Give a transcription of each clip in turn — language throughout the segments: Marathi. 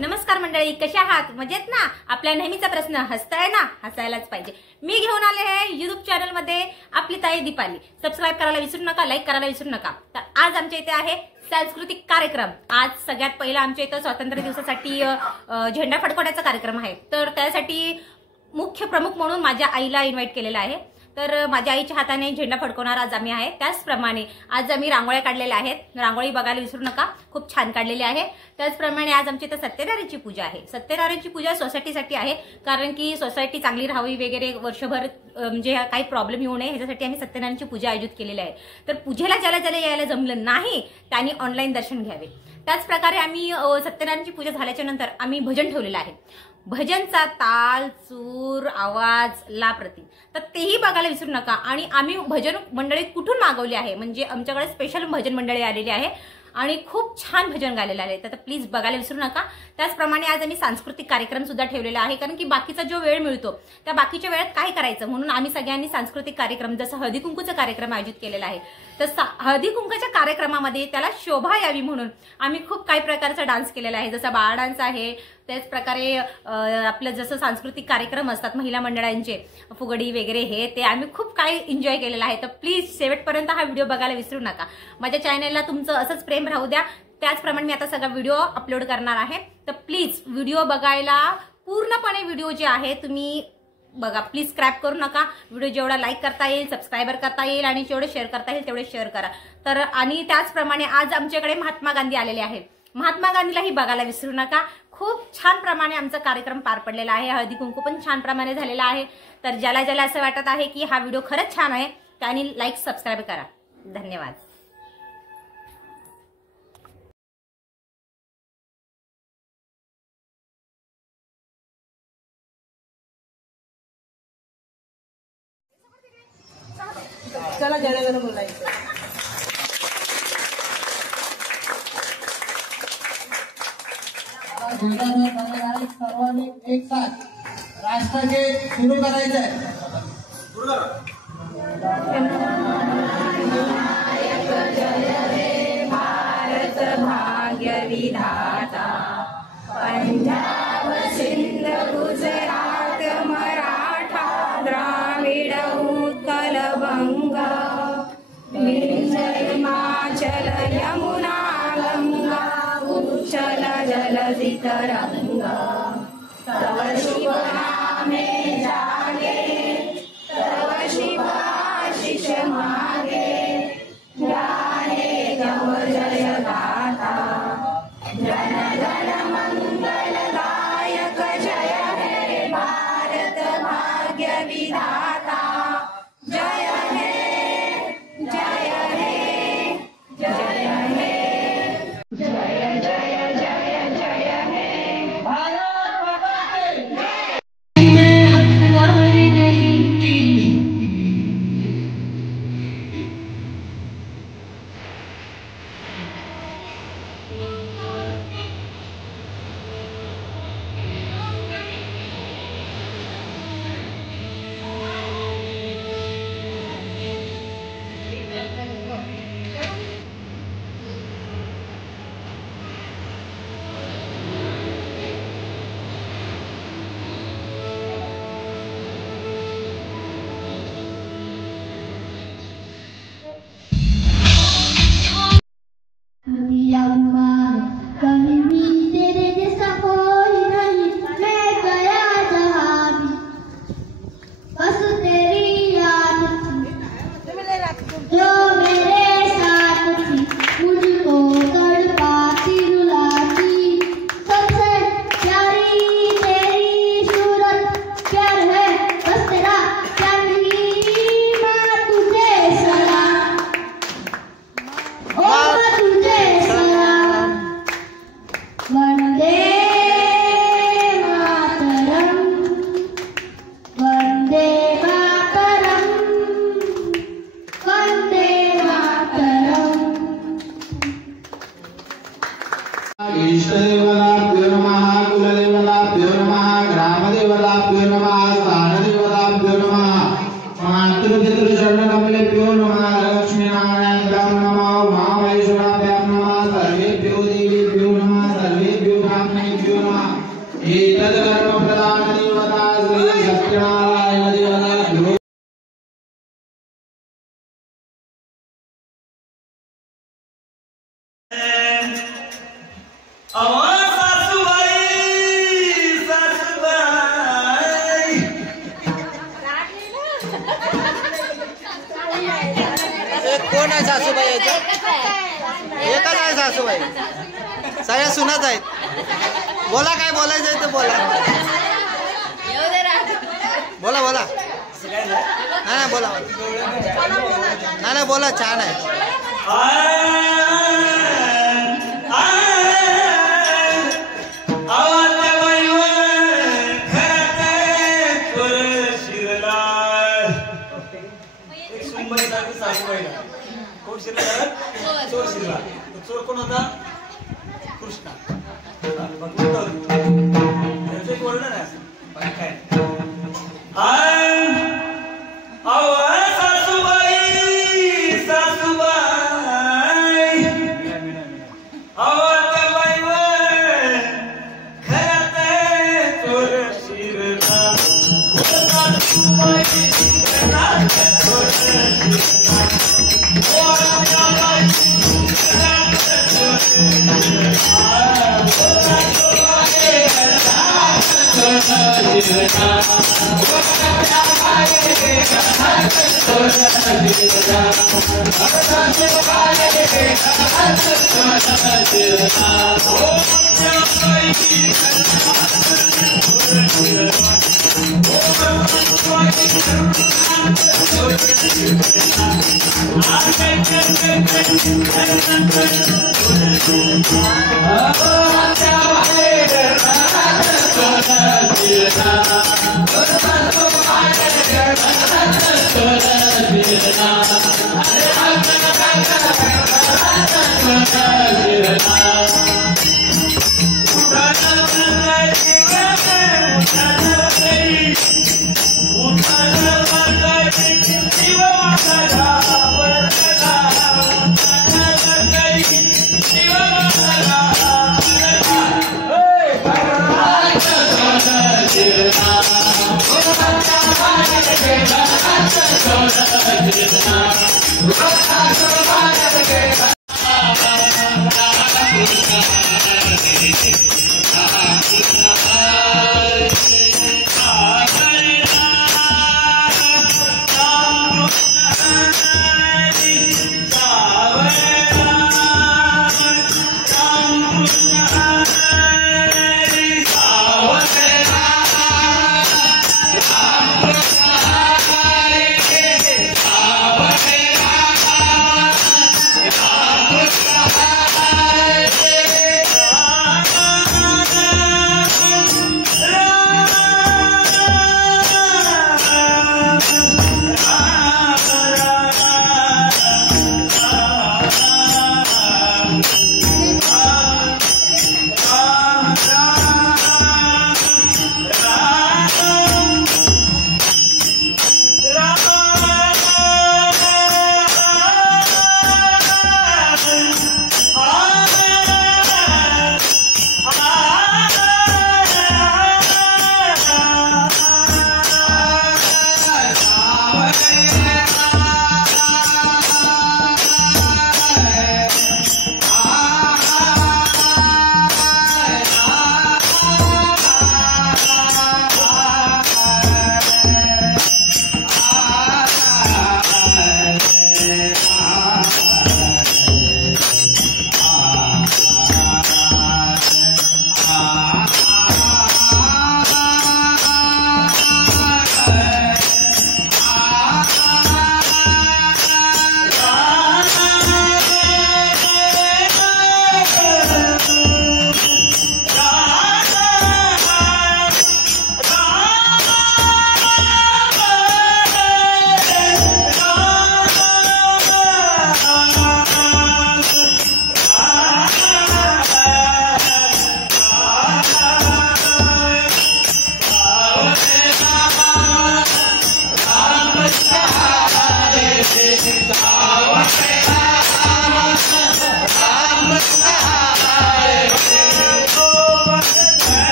नमस्कार मंडळी, कशा आहात? मजेत ना? आपला नेहमीचा प्रश्न हसताय ना? हसायलाच पाहिजे. मी घेऊन आले आहे YouTube चॅनल मध्ये आपली ताई दीपाली. सबस्क्राइब करायला विसरू नका, लाईक करायला विसरू नका. तर आज आमच्या इथे आहे सांस्कृतिक कार्यक्रम. आज सगळ्यात पहिला आमच्या इथे स्वातंत्र्य दिवसासाठी झेंडा फडकवण्याचा कार्यक्रम आहे. तर त्यासाठी मुख्य प्रमुख म्हणून माझ्या आईला इन्व्हाइट केलेला आहे. तर माझ्या आईच्या हाताने झेंडा फडकवणार आज आम्ही आहे. त्याचप्रमाणे आज आम्ही रांगोळ्या काढलेल्या आहेत. रांगोळी बघायला विसरू नका, खूप छान काढलेली आहे. त्याचप्रमाणे आज आमच्या इथे सत्यनारायणची पूजा आहे. सत्यनारायणची पूजा सोसायटीसाठी आहे, कारण की सोसायटी चांगली राहावी वगैरे, वर्षभर म्हणजे काही प्रॉब्लेम येऊ नये ह्याच्यासाठी आम्ही सत्यनारायणची पूजा आयोजित केलेली आहे. तर पूजेला ज्याला यायला जमलं नाही त्यांनी ऑनलाईन दर्शन घ्यावे. त्याच प्रकारे आम्ही सत्यनारायणची पूजा झाल्याच्या नंतर आम्ही भजन ठेवलेलं आहे. भजनचा ताल, सूर, आवाज, लाप्रती, तर तेही बघायला विसरू नका. आणि आम्ही भजन मंडळी कुठून मागवली आहे, म्हणजे आमच्याकडे स्पेशल भजन मंडळी आलेली आहे आणि खूप छान भजन गायलेलं आहे. तर प्लीज बघायला विसरू नका. त्याचप्रमाणे आज आम्ही सांस्कृतिक कार्यक्रम सुद्धा ठेवलेला आहे, कारण की बाकीचा जो वेळ मिळतो त्या बाकीच्या वेळात काय करायचं म्हणून आम्ही सगळ्यांनी सांस्कृतिक कार्यक्रम जसं हळदी कुंकूचा कार्यक्रम आयोजित केलेला आहे. तर हळदी कुंकूच्या कार्यक्रमामध्ये त्याला शोभा यावी म्हणून आम्ही खूप काही प्रकारचा डान्स केलेला आहे, जसा बाळ डान्स आहे. त्याच प्रकारे आपलं जसं सांस्कृतिक कार्यक्रम असतात महिला मंडळांचे, फुगडी वगैरे, हे ते आम्ही खूप काही एन्जॉय केलेलं आहे. तर प्लीज शेवटपर्यंत हा व्हिडिओ बघायला विसरू नका. माझ्या चॅनलला तुमचं असंच प्रेम राहू द्या. त्याचप्रमाणे मी आता सगळा व्हिडिओ अपलोड करणार आहे. तर प्लीज व्हिडिओ बघायला पूर्णपणे व्हिडिओ जे आहे तुम्ही बघा. प्लीज स्क्रॅप करू नका. व्हिडिओ जेवढा लाईक करता येईल, सबस्क्रायबर करता येईल आणि जेवढे शेअर करता येईल तेवढे शेअर करा. तर आणि त्याचप्रमाणे आज आमच्याकडे महात्मा गांधी आलेले आहेत. महात्मा गांधीलाही बघायला विसरू नका. खूप छान प्रमाणे आमचा कार्यक्रम पार पडलेला आहे. हळदी कुंकू पण छान प्रमाणे झालेला आहे. तर ज्याला असं वाटत आहे की हा व्हिडिओ खरंच छान आहे त्यांनी लाईक सबस्क्राईब करा. धन्यवाद. चला जरा बोलायचं. सर्वांनी एक साथ राष्ट्रगीत सुरू करायचं आहे. भारत भाग्य विधाता, पंजाब सिंध गुजरात मराठा द्राविड उत्कल बंगा, हिमाचल यमुना गंगा उच्चल जलधि तरंगा, तव शिव नामे जागे, तव शिव आशीष मागे, गाणे तव जय गाथा, जन गण मंगल गायक जय हे भारत भाग्य विधाता, जय हे जय हे जय हे जय जय जय जय हे भारत माता की जय. इष्टदेवताभ्यो नमः, कुलदेवताभ्यो नमः, ग्रामदेवताभ्यो नमः, स्थानदेवताभ्यो नमः, मातृपितृशरणकमलेभ्यो नमः, लक्ष्मीनारायणाभ्यां नमः, उमामहेश्वराभ्यां नमः, सर्वेभ्यो देवेभ्यो नमः, सर्वेभ्यो ब्राह्मणेभ्यो नमः. सासूबाई याच्यात एकच आहे सासूबाई सगळ्या सुनाच आहेत बोला काय बोलायचं आहे ते बोला बोला बोला नाही बोला नाही बोला छान आहे चोर कोण होता कृष्णा एक वर्णन आहे काय सासूबाई सासूबाई त्या बाईवर घरात चोर शिरला सासूबाई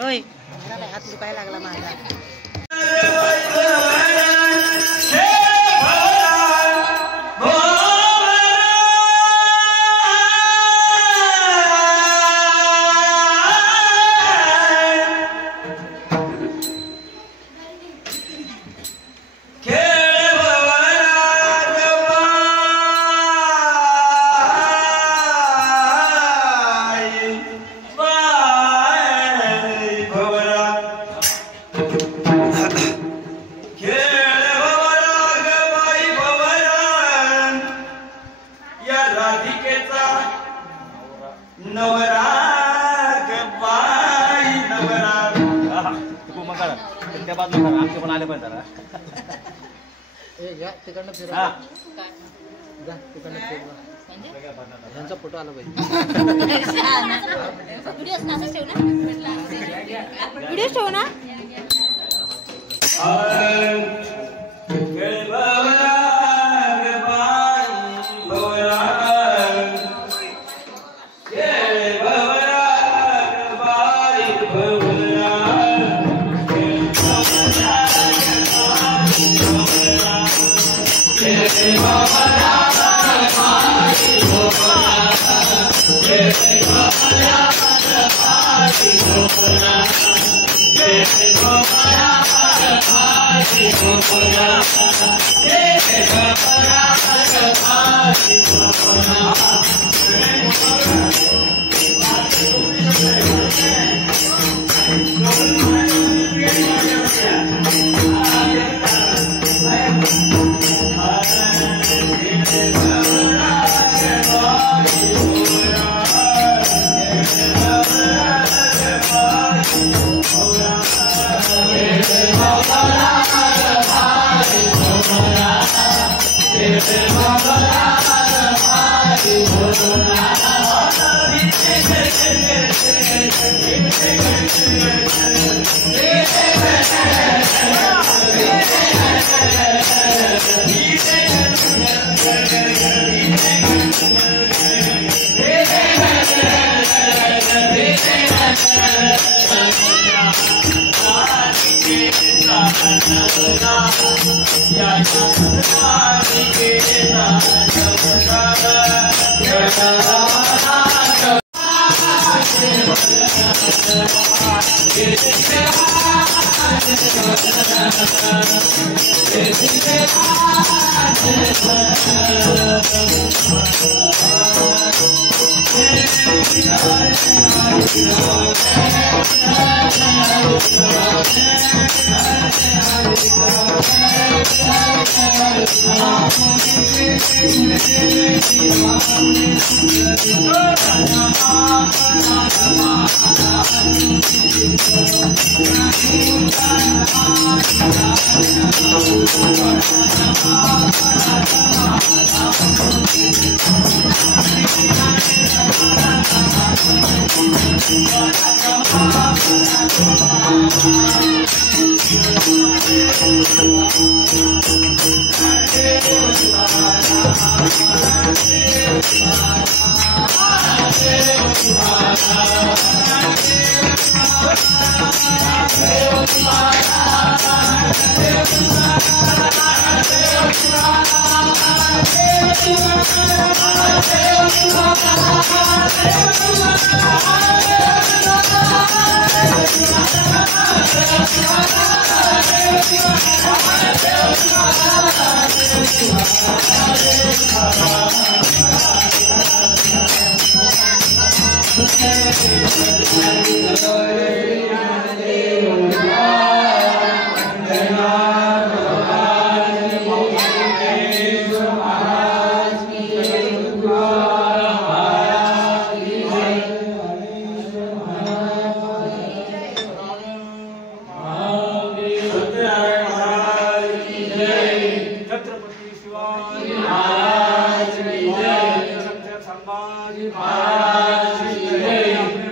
होय हात दुखायला लागला माझा. आमचे पण आले पाहिजे जरा. तिकडनं फिरवा हा. तिकडनं फिरवा यांचा फोटो आला पाहिजे. व्हिडिओ ठेव ना.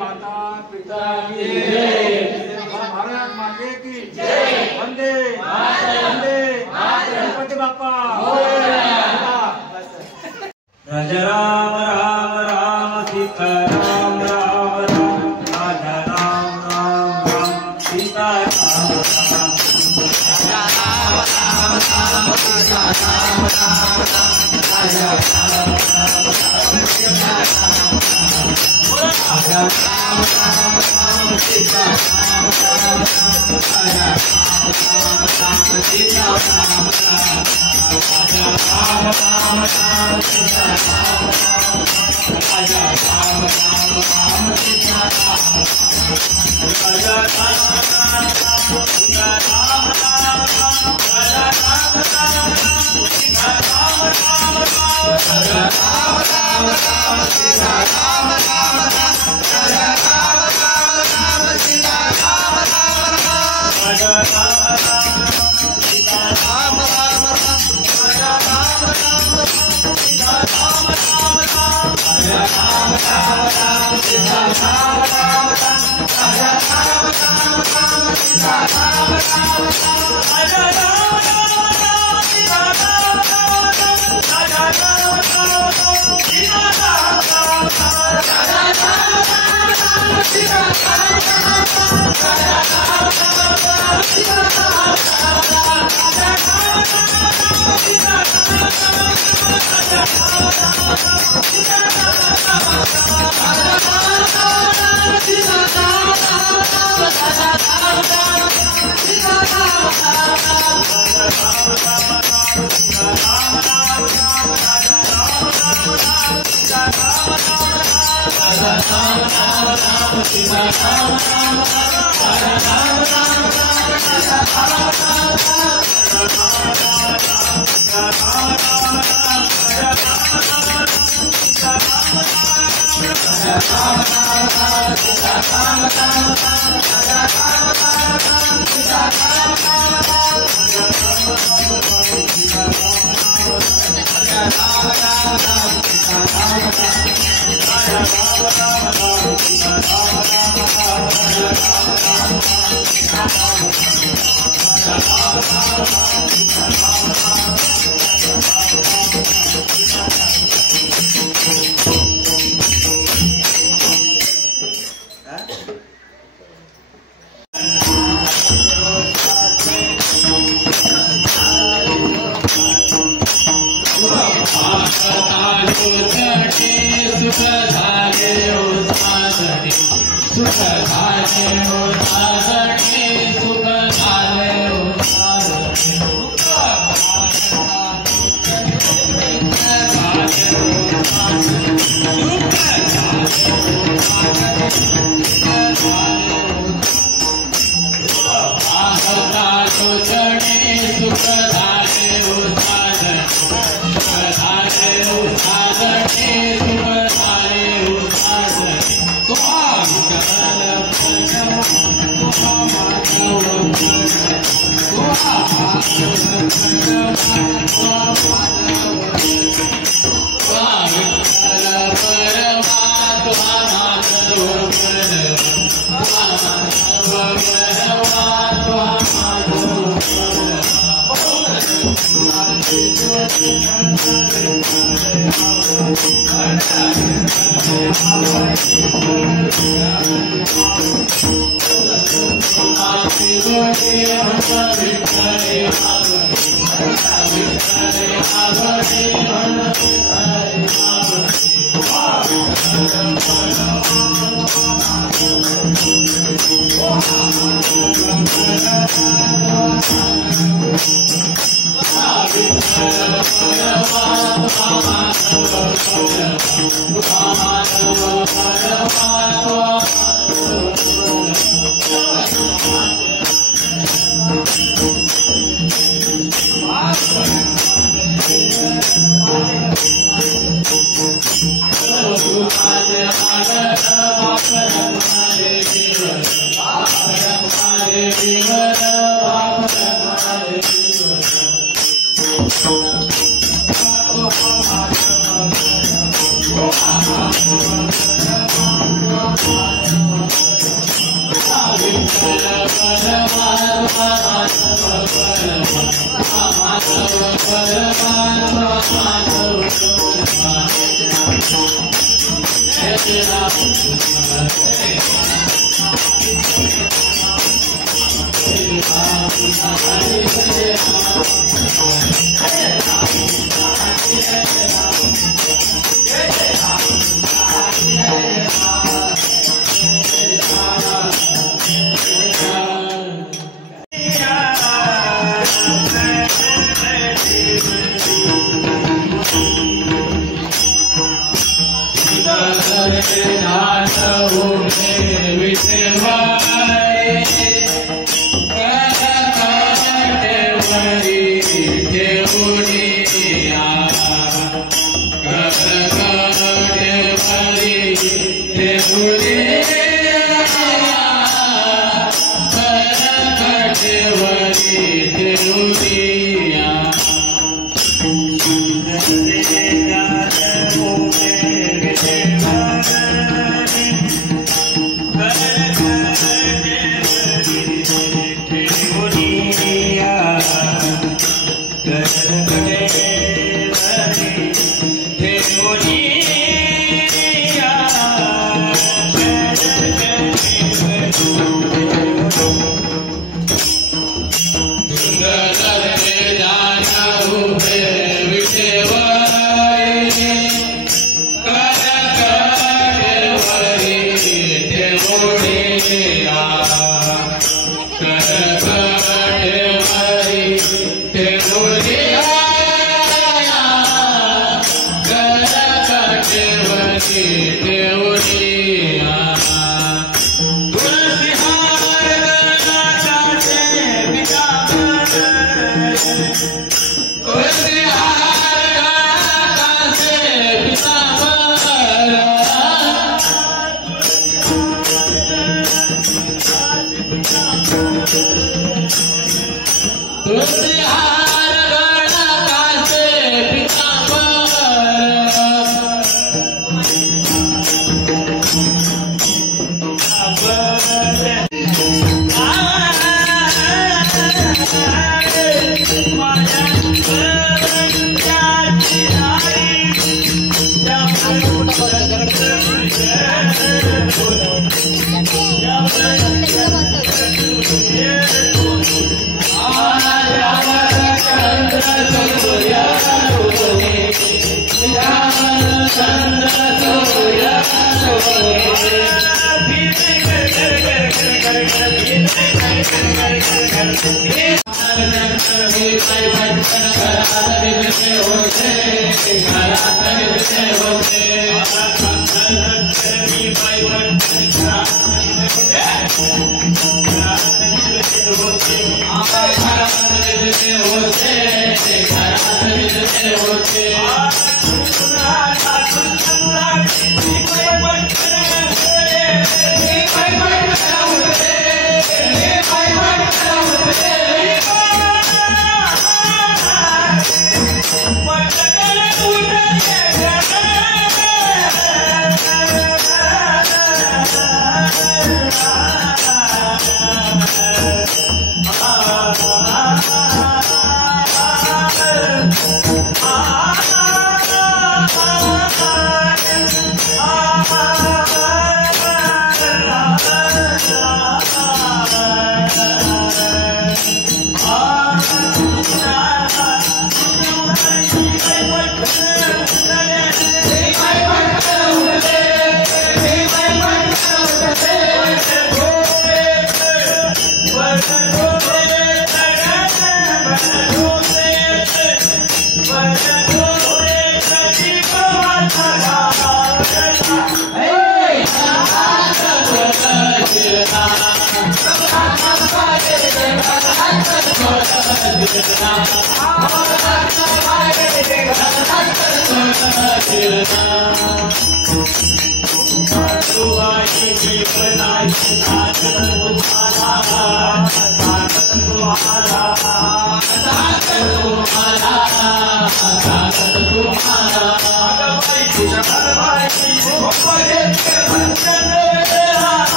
माता पिता वंदे वंदे गणपती बाप्पा राजा राम राम राम सीता राम राम राम राजा राम राम राम सीता राम राम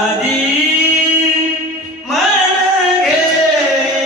आदि मन गे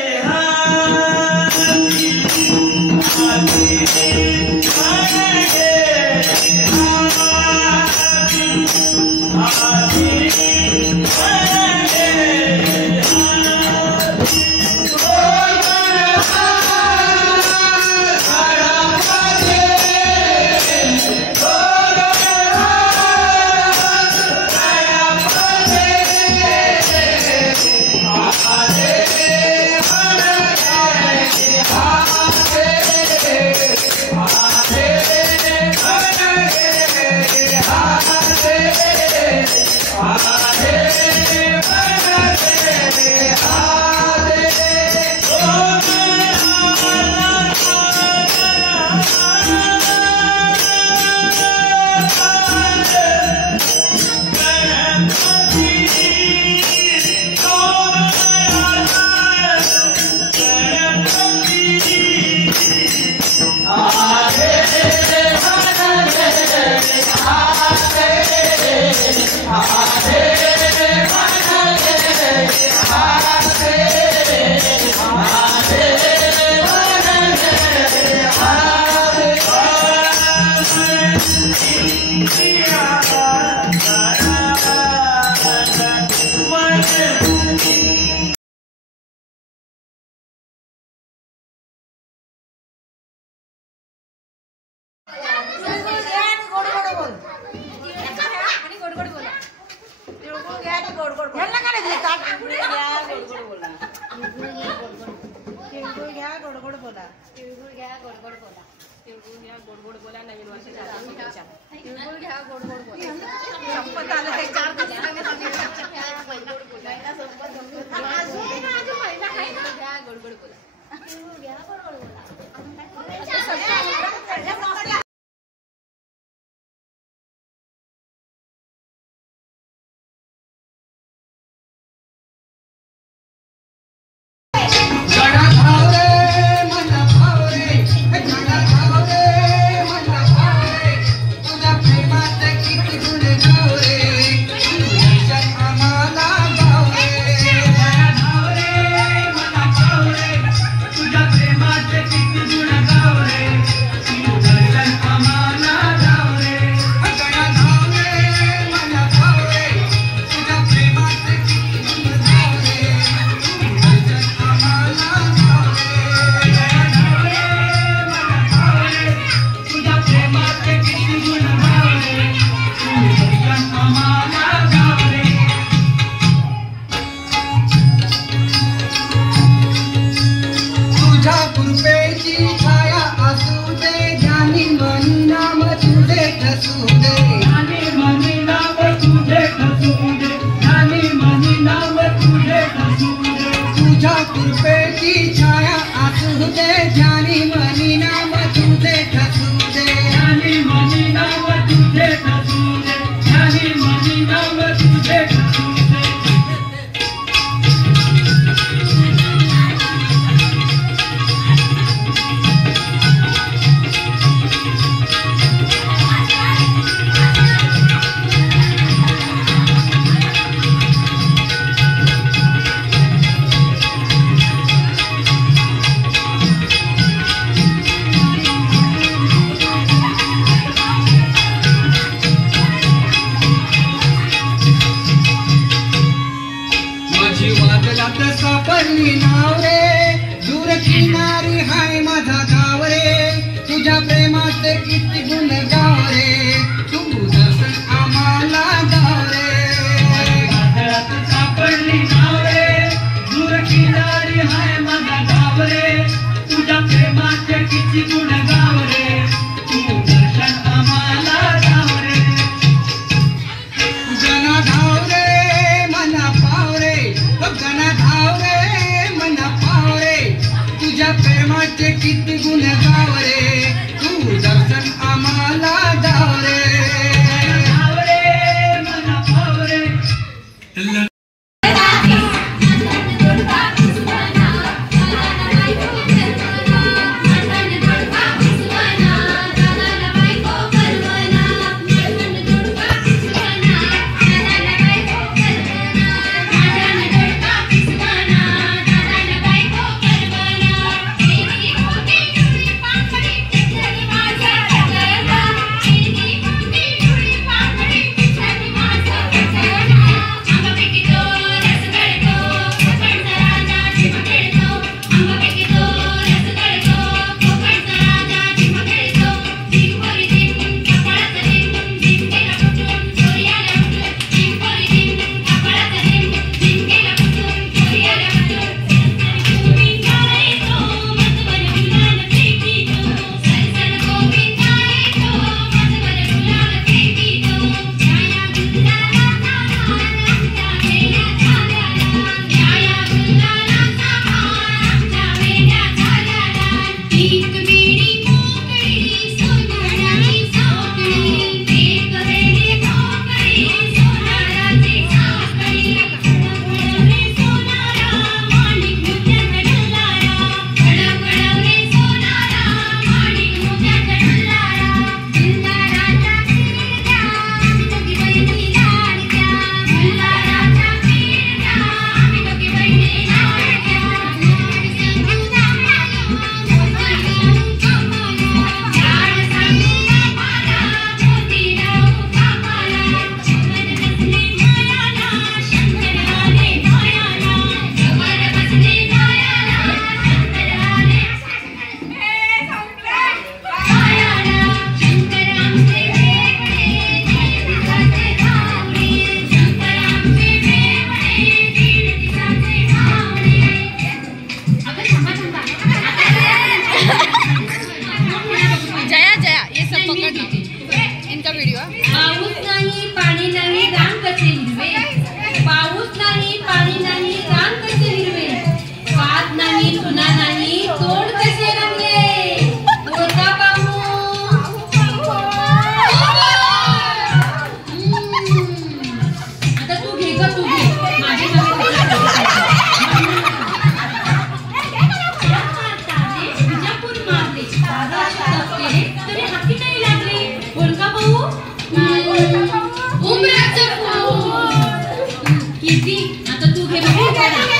आता तू घे बघू.